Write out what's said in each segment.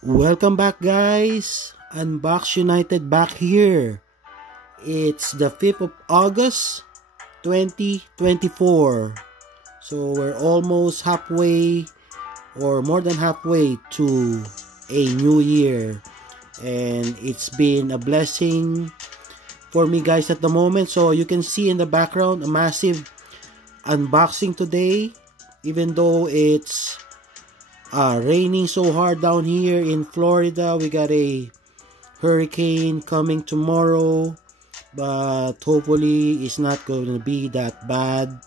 Welcome back, guys. Unbox United back here. It's the 5th of August 2024. So we're almost halfway or more than halfway to a new year. And it's been a blessing for me, guys, at the moment. So you can see in the background a massive unboxing today. Even though it's raining so hard down here in Florida, we got a hurricane coming tomorrow, but hopefully it's not going to be that bad.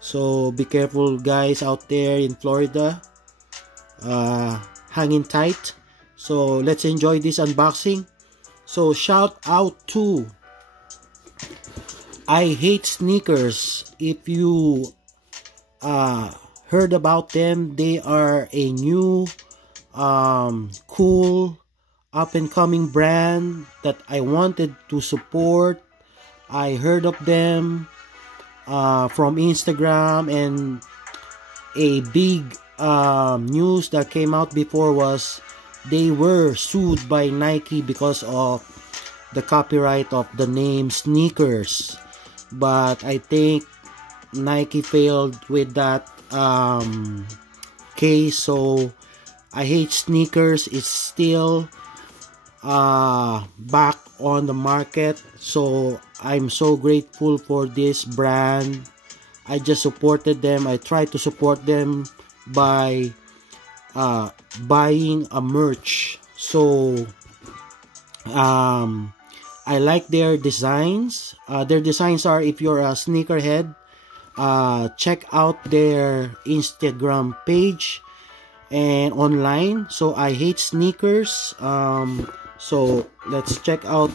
So be careful, guys, out there in Florida. Hanging tight. So let's enjoy this unboxing. So shout out to I Hate Sneakers. If you heard about them, they are a new cool up and coming brand that I wanted to support. I heard of them from Instagram, and a big news that came out before was they were sued by Nike because of the copyright of the name sneakers. But I think Nike failed with that case. So I Hate Sneakers is still back on the market. So I'm so grateful for this brand. I just supported them. I tried to support them by buying a merch. So I like their designs. Their designs are, if you're a sneakerhead, check out their Instagram page and online. So I Hate Sneakers. So let's check out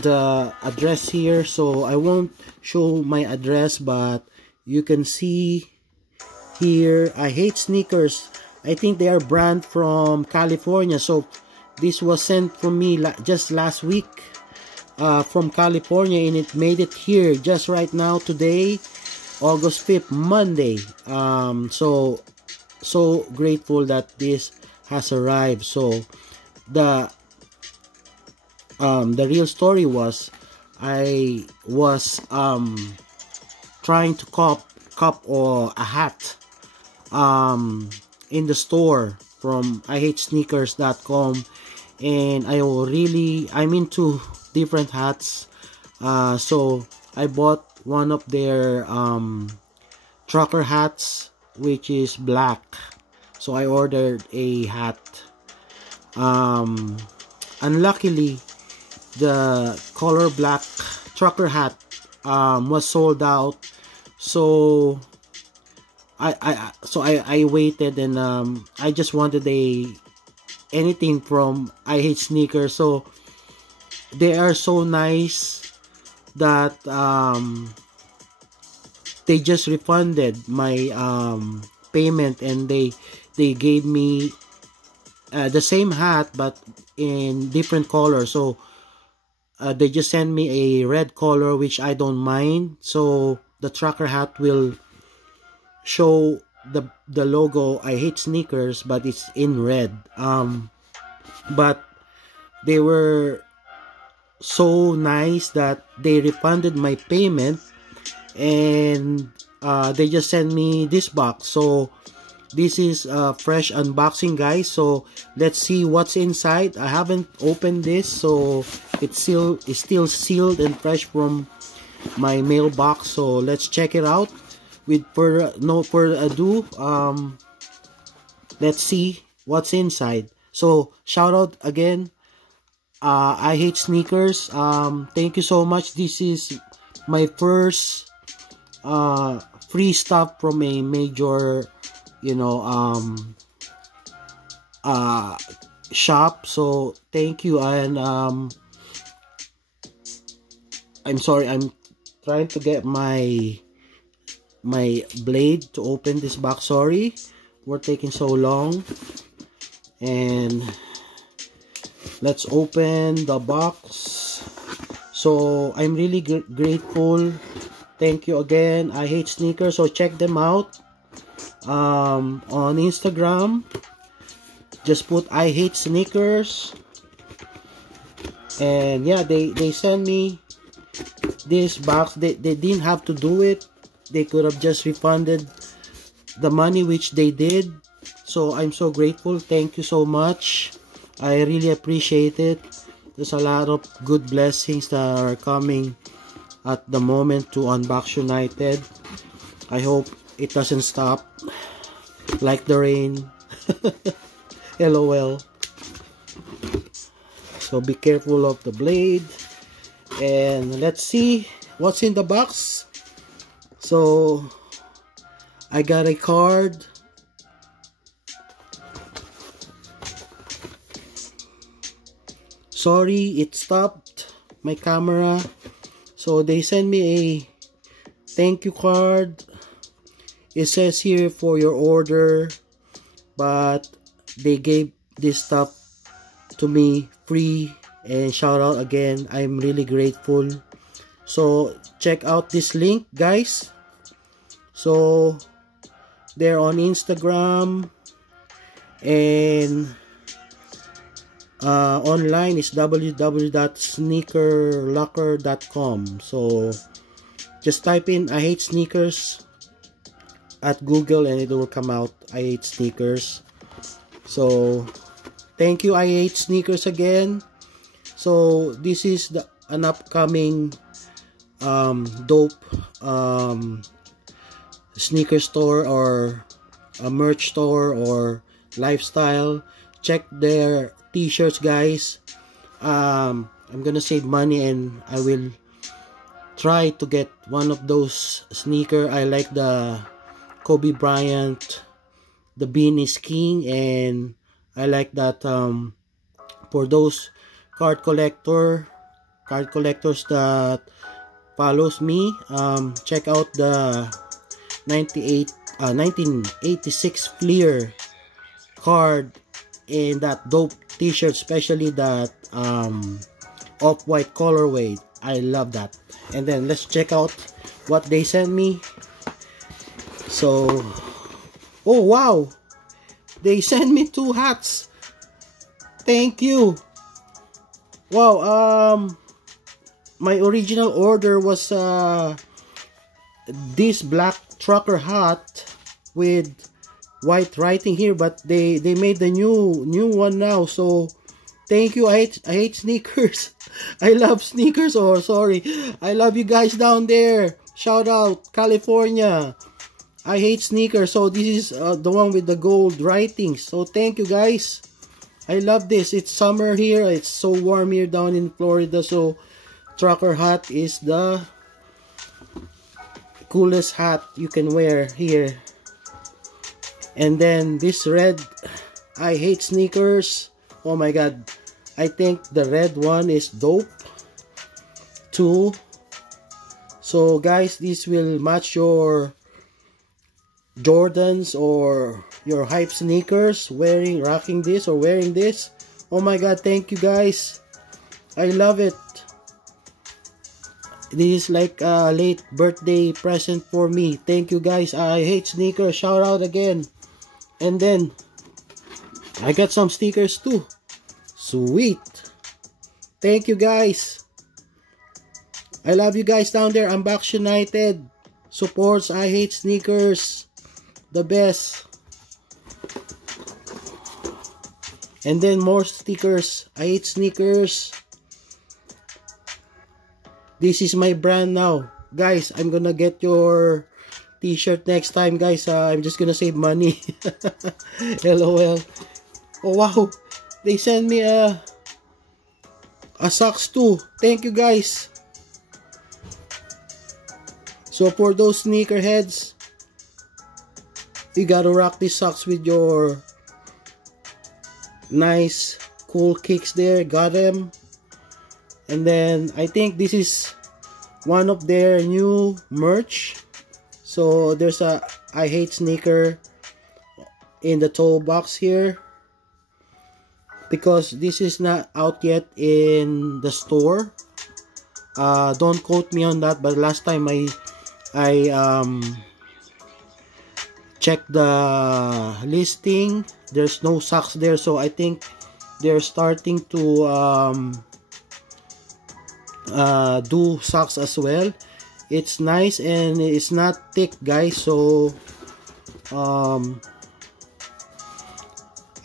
the address here. So I won't show my address, but you can see here I Hate Sneakers. I think they are brand from California. So this was sent from me just last week from California, and it made it here just right now today, August 5th, Monday. So grateful that this has arrived. So the real story was I was trying to cop or a hat in the store from IHateSneakers.com, and I'm into different hats. So I bought one of their trucker hats, which is black. So I ordered a hat. Unluckily, the color black trucker hat was sold out. So I waited, and I just wanted anything from I Hate Sneakers. So they are so nice that they just refunded my payment, and they gave me the same hat but in different colors. So they just sent me a red color, which I don't mind. So the trucker hat will show the logo I Hate Sneakers, but it's in red. But they were so nice that they refunded my payment, and they just sent me this box. So this is a fresh unboxing, guys. So let's see what's inside. I haven't opened this, so it's still sealed and fresh from my mailbox. So let's check it out. With no further ado, let's see what's inside. So shout out again, I Hate Sneakers. Thank you so much. This is my first free stuff from a major, shop. So thank you. And I'm sorry, I'm trying to get my blade to open this box. Sorry, we're taking so long. And let's open the box. So I'm really grateful. Thank you again, I Hate Sneakers. So check them out on Instagram. Just put I hate sneakers, and yeah, they sent me this box. They didn't have to do it. They could have just refunded the money, which they did. So I'm so grateful. Thank you so much. I really appreciate it. There's a lot of good blessings that are coming at the moment to Unbox United. I hope it doesn't stop like the rain. LOL. So be careful of the blade. And let's see what's in the box. So I got a card. Sorry, it stopped my camera. So they sent me a thank you card. It says here for your order, but they gave this stuff to me free, and shout out again. I'm really grateful. So check out this link, guys. So they're on Instagram, and online is www.sneakerlocker.com. So just type in I hate sneakers at Google and it will come out. I hate sneakers. So thank you, I hate sneakers, again. So this is an upcoming dope sneaker store or a merch store or lifestyle. Check their t-shirts, guys. I'm gonna save money and I will try to get one of those sneaker. I like the Kobe Bryant, the Bean is King, and I like that for those card collectors that follows me, check out the 1986 Fleer card in that dope t-shirt, especially that off-white colorway. I love that. And then let's check out what they sent me. So, oh wow, they sent me 2 hats. Thank you. Wow, my original order was this black trucker hat with white writing here, but they made the new one now. So thank you. I hate sneakers. I love sneakers, or sorry, I love you guys down there. Shout out California. I hate sneakers. So this is the one with the gold writings. So thank you, guys. I love this. It's summer here. It's so warm here down in Florida. So trucker hat is the coolest hat you can wear here. And then this red, I hate sneakers. Oh my god, I think the red one is dope too. So guys, this will match your Jordans or your hype sneakers, rocking this or wearing this. Oh my god, thank you guys. I love it. This is like a late birthday present for me. Thank you guys. I hate sneakers. Shout out again. And then I got some stickers too. Sweet. Thank you guys. I love you guys down there. Unbox United supports I hate sneakers. The best. And then more stickers. I hate sneakers. This is my brand now. Guys, I'm gonna get your t-shirt next time, guys. I'm just gonna save money. LOL. Oh wow, they sent me a socks too. Thank you guys. So for those sneakerheads, you gotta rock these socks with your nice cool kicks there. Got them. And then I think this is one of their new merch. So there's a I hate sneaker in the toe box here, because this is not out yet in the store. Don't quote me on that, but last time I check the listing. There's no socks there, so I think they're starting to do socks as well. It's nice and it's not thick, guys, so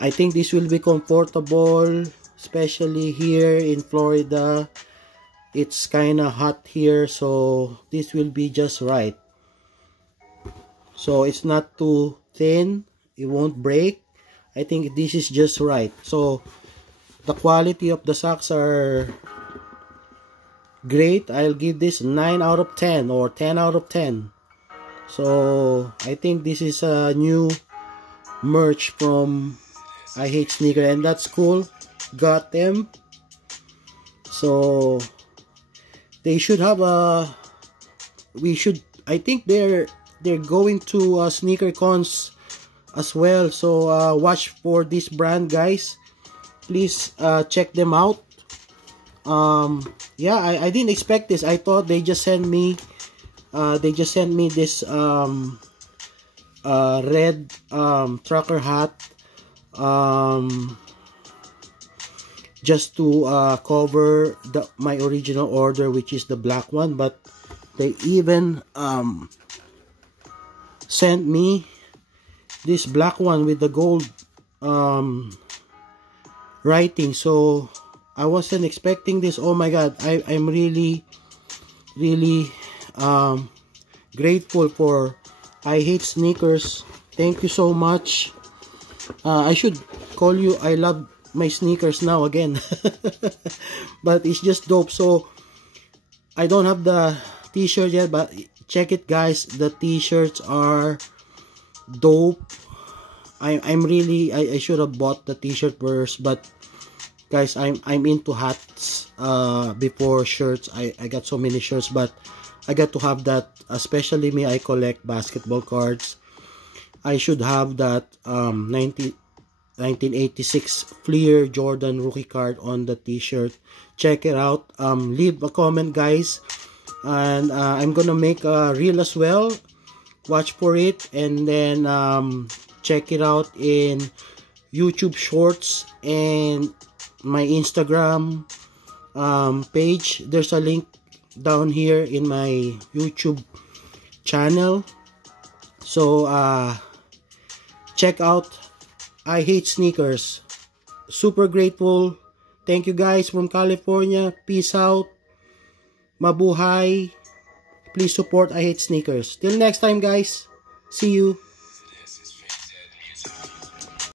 I think this will be comfortable, especially here in Florida. It's kind of hot here, so this will be just right. So it's not too thin, it won't break. I think this is just right. So the quality of the socks are great. I'll give this 9 out of 10 or 10 out of 10. So I think this is a new merch from I Hate Sneaker, and that's cool. Got them. So they should have a, I think they're going to sneaker cons as well, so watch for this brand, guys. Please check them out. Yeah, I didn't expect this. I thought they just sent me this red trucker hat just to cover my original order, which is the black one, but they even sent me this black one with the gold writing. So I wasn't expecting this. Oh my god, I'm really grateful for I Hate Sneakers. Thank you so much. I should call you I Love My Sneakers now again. But it's just dope. So I don't have the t-shirt yet, but check it, guys. The t-shirts are dope. I'm really, I should have bought the t-shirt first, but guys, I'm into hats before shirts. I got so many shirts, but I got to have that. Especially me, I collect basketball cards. I should have that 1986 Fleer Jordan rookie card on the t-shirt. Check it out. Leave a comment, guys, and I'm gonna make a reel as well. Watch for it, and then check it out in YouTube Shorts and my Instagram page. There's a link down here in my YouTube channel, so check out I Hate Sneakers. Super grateful. Thank you, guys, from California. Peace out. Mabuhay. Please support I Hate Sneakers. Till next time, guys. See you.